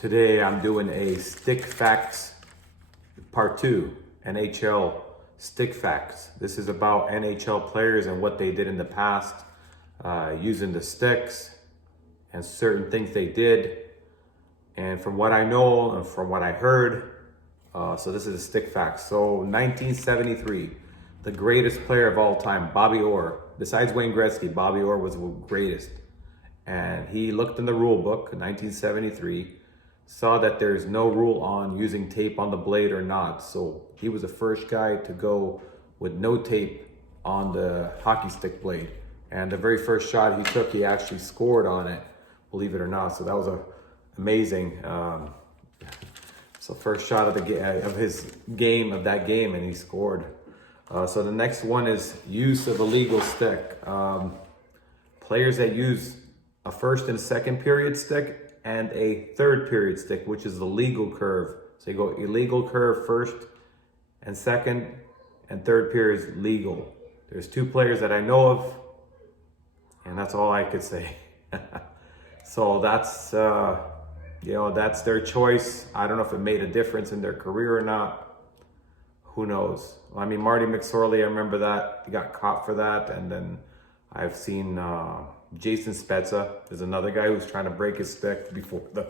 Today I'm doing a Stick Facts Part 2, NHL Stick Facts. This is about NHL players and what they did in the past using the sticks and certain things they did. And from what I know and from what I heard, so this is a Stick Facts. So 1973, the greatest player of all time, Bobby Orr. Besides Wayne Gretzky, Bobby Orr was the greatest. And he looked in the rule book in 1973, saw that there's no rule on using tape on the blade or not. So he was the first guy to go with no tape on the hockey stick blade. And the very first shot he took, he actually scored on it, believe it or not. So that was amazing. So first shot of that game, and he scored. So the next one is use of a legal stick. Players that use a first and second period stick and a third period stick, which is the legal curve. So you go illegal curve first and second, and third period is legal. There's two players that I know of, and that's all I could say. So that's that's their choice. I don't know if it made a difference in their career or not. Who knows? I mean, Marty McSorley, I remember that. He got caught for that. And then I've seen Jason Spezza is another guy who's trying to break his stick before the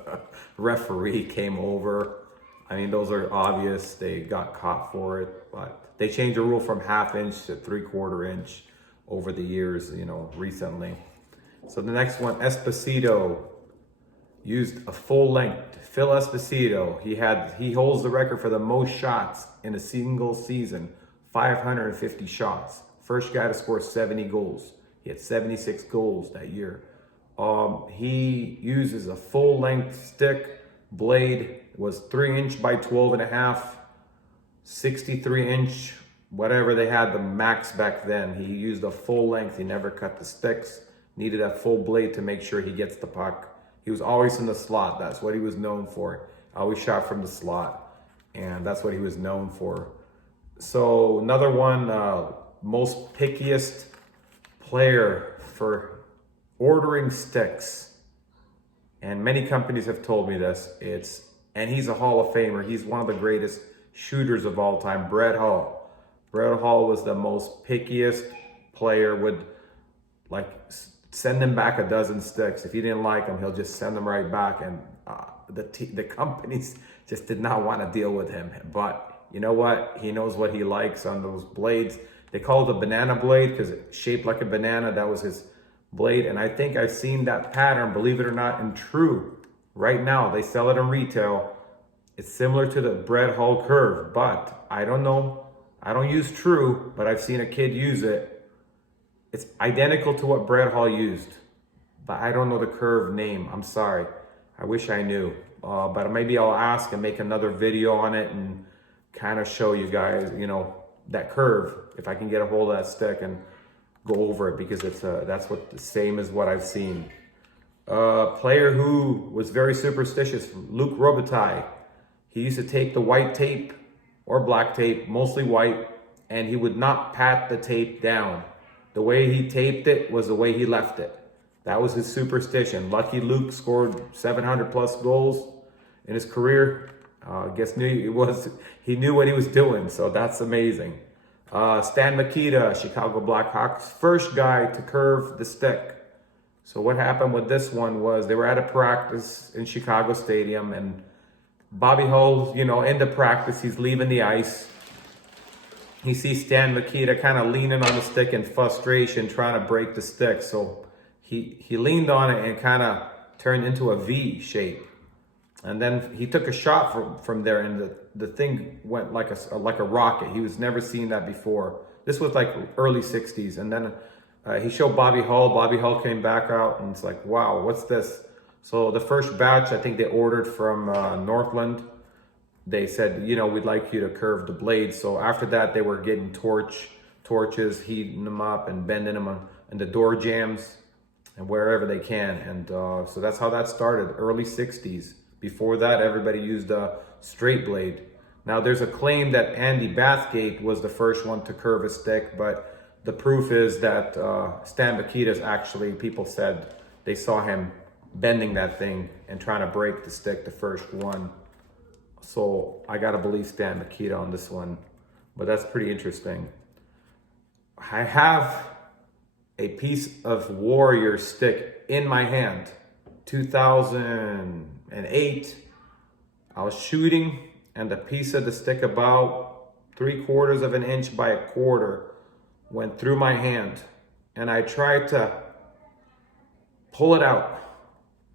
referee came over. I mean, those are obvious. They got caught for it. But they changed the rule from 1/2 inch to 3/4 inch over the years, recently. So the next one, Esposito used a full length. Phil Esposito, he holds the record for the most shots in a single season, 550 shots. First guy to score 70 goals. He had 76 goals that year. He uses a full length stick. Blade was 3 inch by 12.5, 63 inch, whatever they had the max back then. He used a full length. He never cut the sticks. Needed a full blade to make sure he gets the puck. He was always in the slot. That's what he was known for. Always shot from the slot. And that's what he was known for. So another one, most pickiest player for ordering sticks. And many companies have told me this. And he's a Hall of Famer. He's one of the greatest shooters of all time, Brett Hull. Brett Hull was the most pickiest player, would send him back a dozen sticks. If he didn't like them, he'll just send them right back. And the companies just did not want to deal with him. But you know what? He knows what he likes on those blades. They call it a banana blade because it's shaped like a banana. That was his blade. And I think I've seen that pattern, believe it or not, in True. Right now, they sell it in retail. It's similar to the Brett Hull curve, but I don't know. I don't use True, but I've seen a kid use it. It's identical to what Brett Hull used, but I don't know the curve name. I'm sorry. I wish I knew. But maybe I'll ask and make another video on it and kind of show you guys, that curve, if I can get a hold of that stick and go over it, because that's what the same as what I've seen. Player who was very superstitious, Luc Robitaille. He used to take the white tape or black tape, mostly white, and he would not pat the tape down. The way he taped it was the way he left it. That was his superstition. Lucky Luke scored 700 plus goals in his career. He knew what he was doing, so that's amazing. Stan Mikita, Chicago Blackhawks, first guy to curve the stick. So what happened with this one was they were at a practice in Chicago Stadium, and Bobby Hull, in the practice, he's leaving the ice. He sees Stan Mikita kind of leaning on the stick in frustration, trying to break the stick. So he leaned on it and kind of turned into a V shape. And then he took a shot from there, and the thing went like a rocket. He was never seen that before. This was like early 60s. And then he showed Bobby Hull. Bobby Hull came back out, and it's like, wow, what's this? So the first batch, I think they ordered from Northland. They said, we'd like you to curve the blade. So after that, they were getting torches, heating them up and bending them in the door jams and wherever they can. And so that's how that started, early 60s. Before that, everybody used a straight blade. Now, there's a claim that Andy Bathgate was the first one to curve a stick, but the proof is that Stan Mikita's actually, people said they saw him bending that thing and trying to break the stick the first one. So I gotta believe Stan Mikita on this one, but that's pretty interesting. I have a piece of Warrior stick in my hand. 2008, I was shooting and a piece of the stick about 3/4 of an inch by 1/4 went through my hand, and I tried to pull it out.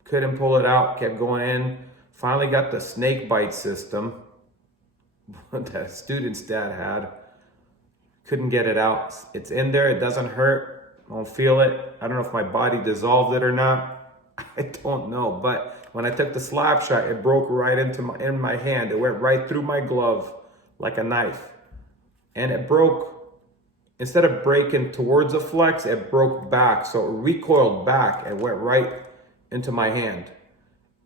Couldn't pull it out, kept going in. Finally got the snake bite system that student's dad had. Couldn't get it out. It's in there, it doesn't hurt. I don't feel it. I don't know if my body dissolved it or not. I don't know, but when I took the slap shot, it broke right in my hand. It went right through my glove like a knife. And it broke, instead of breaking towards the flex, it broke back. So it recoiled back and went right into my hand.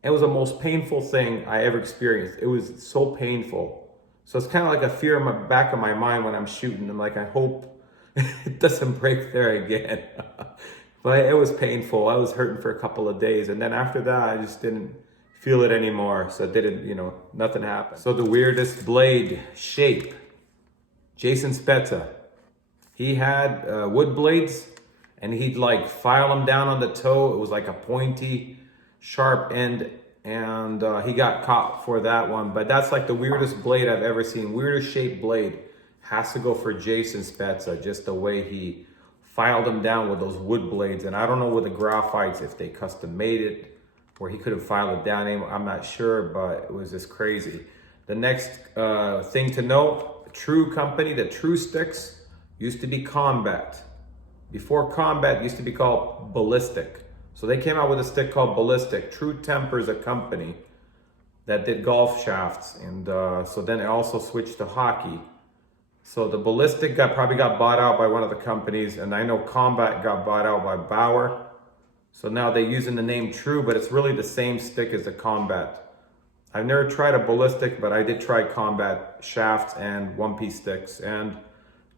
It was the most painful thing I ever experienced. It was so painful. So it's kind of like a fear in the back of my mind when I'm shooting. I'm like, I hope it doesn't break there again. But it was painful. I was hurting for a couple of days. And then after that, I just didn't feel it anymore. So it didn't, nothing happened. So the weirdest blade shape, Jason Spezza. He had wood blades and he'd like file them down on the toe. It was like a pointy, sharp end, and he got caught for that one. But that's like the weirdest blade I've ever seen. Weirdest shaped blade has to go for Jason Spezza, just the way he filed them down with those wood blades. And I don't know with the graphites if they custom made it or he could have filed it down. I'm not sure, but it was just crazy. The next thing to know, True company, the True sticks used to be Combat. Before Combat, it used to be called Ballistic. So they came out with a stick called Ballistic. True Temper is a company that did golf shafts. And so then it also switched to hockey. So the Ballistic probably got bought out by one of the companies. And I know Combat got bought out by Bauer. So now they're using the name True, but it's really the same stick as the Combat. I've never tried a Ballistic, but I did try Combat shafts and one-piece sticks. And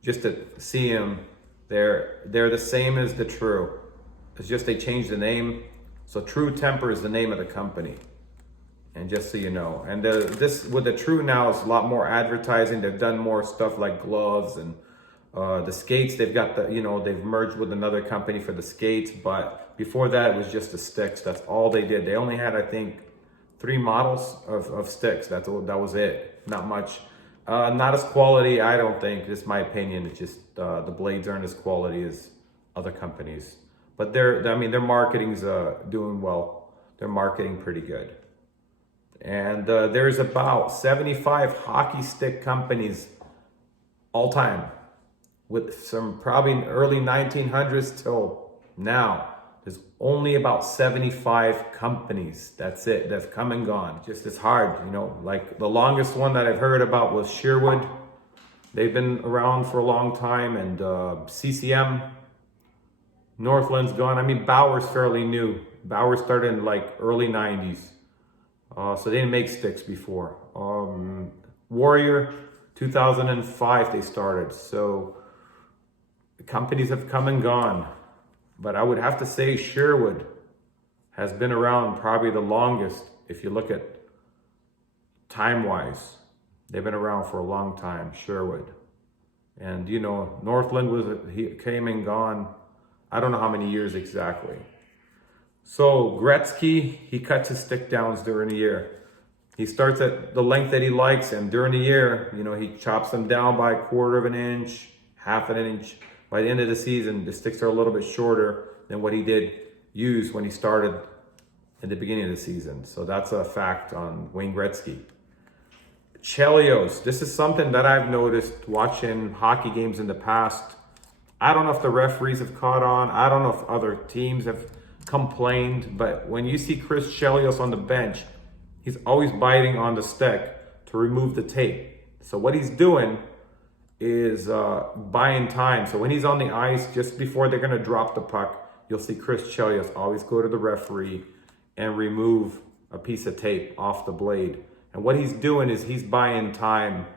just to see them, they're the same as the True. It's just they changed the name. So True Temper is the name of the company. And just so you know. And this with the True now is a lot more advertising. They've done more stuff like gloves and the skates. They've got they've merged with another company for the skates. But before that, it was just the sticks. That's all they did. They only had, I think, 3 models of sticks. That was it. Not much. Not as quality, I don't think. This is my opinion. It's just the blades aren't as quality as other companies. But their marketing's doing well. They're marketing pretty good. And there's about 75 hockey stick companies all time, with some probably early 1900s till now. There's only about 75 companies. That's it. That's come and gone. Just it's hard, like the longest one that I've heard about was Sherwood. They've been around for a long time, and CCM. Northland's gone. Bauer's fairly new. Bauer started in like early 90s. So they didn't make sticks before. Warrior, 2005 they started. So the companies have come and gone. But I would have to say Sherwood has been around probably the longest. If you look at time-wise, they've been around for a long time, Sherwood. And Northland he came and gone. I don't know how many years exactly. So Gretzky, he cuts his stick downs during the year. He starts at the length that he likes, and during the year, he chops them down by 1/4 of an inch, 1/2 an inch. By the end of the season, the sticks are a little bit shorter than what he did use when he started in the beginning of the season. So that's a fact on Wayne Gretzky. Chelios, this is something that I've noticed watching hockey games in the past. I don't know if the referees have caught on. I don't know if other teams have complained, but when you see Chris Chelios on the bench, he's always biting on the stick to remove the tape. So what he's doing is buying time. So when he's on the ice, just before they're going to drop the puck, you'll see Chris Chelios always go to the referee and remove a piece of tape off the blade. And what he's doing is he's buying time,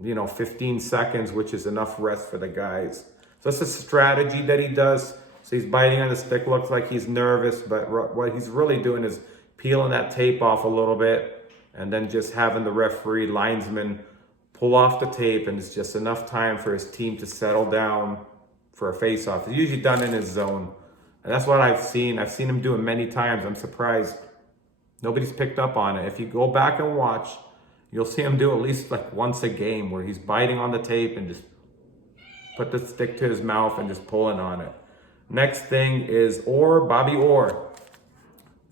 15 seconds, which is enough rest for the guys. So that's a strategy that he does. So he's biting on the stick, looks like he's nervous, but what he's really doing is peeling that tape off a little bit and then just having the referee, linesman, pull off the tape, and it's just enough time for his team to settle down for a face-off. It's usually done in his zone. And that's what I've seen. I've seen him do it many times. I'm surprised nobody's picked up on it. If you go back and watch, you'll see him do at least like once a game where he's biting on the tape and just put the stick to his mouth and just pulling on it. Next thing is Bobby Orr.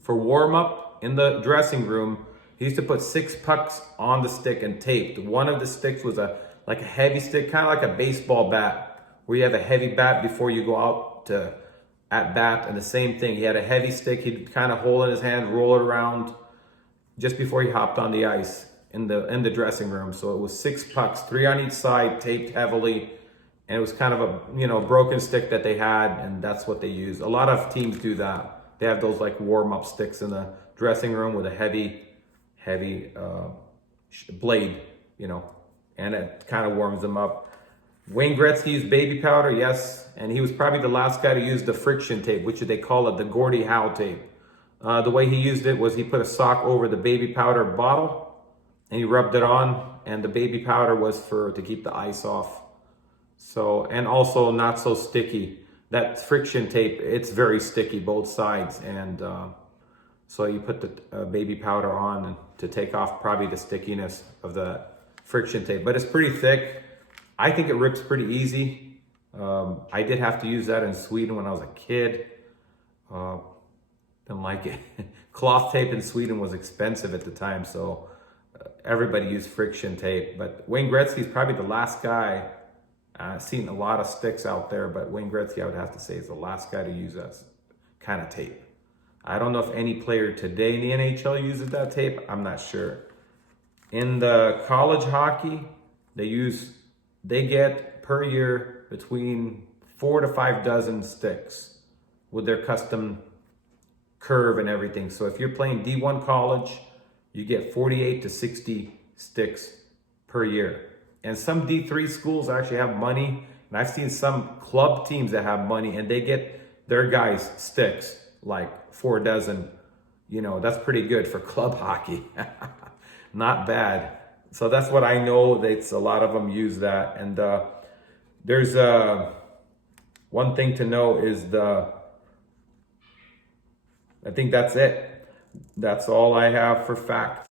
For warm-up in the dressing room, he used to put 6 pucks on the stick and taped. One of the sticks was like a heavy stick, kind of like a baseball bat, where you have a heavy bat before you go out to at bat. And the same thing, he had a heavy stick. He'd kind of hold in his hand, roll it around just before he hopped on the ice in the dressing room. So it was 6 pucks, 3 on each side, taped heavily. And it was kind of a broken stick that they had, and that's what they use. A lot of teams do that. They have those like warm-up sticks in the dressing room with a heavy blade, and it kind of warms them up. Wayne Gretzky used baby powder, yes, and he was probably the last guy to use the friction tape, which they call it the Gordie Howe tape. The way he used it was he put a sock over the baby powder bottle, and he rubbed it on, and the baby powder was to keep the ice off. So, and also not so sticky. That friction tape, it's very sticky, both sides. And so you put the baby powder on to take off probably the stickiness of the friction tape. But it's pretty thick. I think it rips pretty easy. I did have to use that in Sweden when I was a kid. Didn't like it. Cloth tape in Sweden was expensive at the time, so everybody used friction tape. But Wayne Gretzky is probably the last guy. I've seen a lot of sticks out there, but Wayne Gretzky, I would have to say, is the last guy to use that kind of tape. I don't know if any player today in the NHL uses that tape. I'm not sure. In the college hockey, they get per year between 4 to 5 dozen sticks with their custom curve and everything. So if you're playing D1 college, you get 48 to 60 sticks per year. And some D3 schools actually have money. And I've seen some club teams that have money and they get their guys sticks, like 4 dozen. That's pretty good for club hockey. Not bad. So that's what I know. A lot of them use that. And there's one thing to know is I think that's it. That's all I have for facts.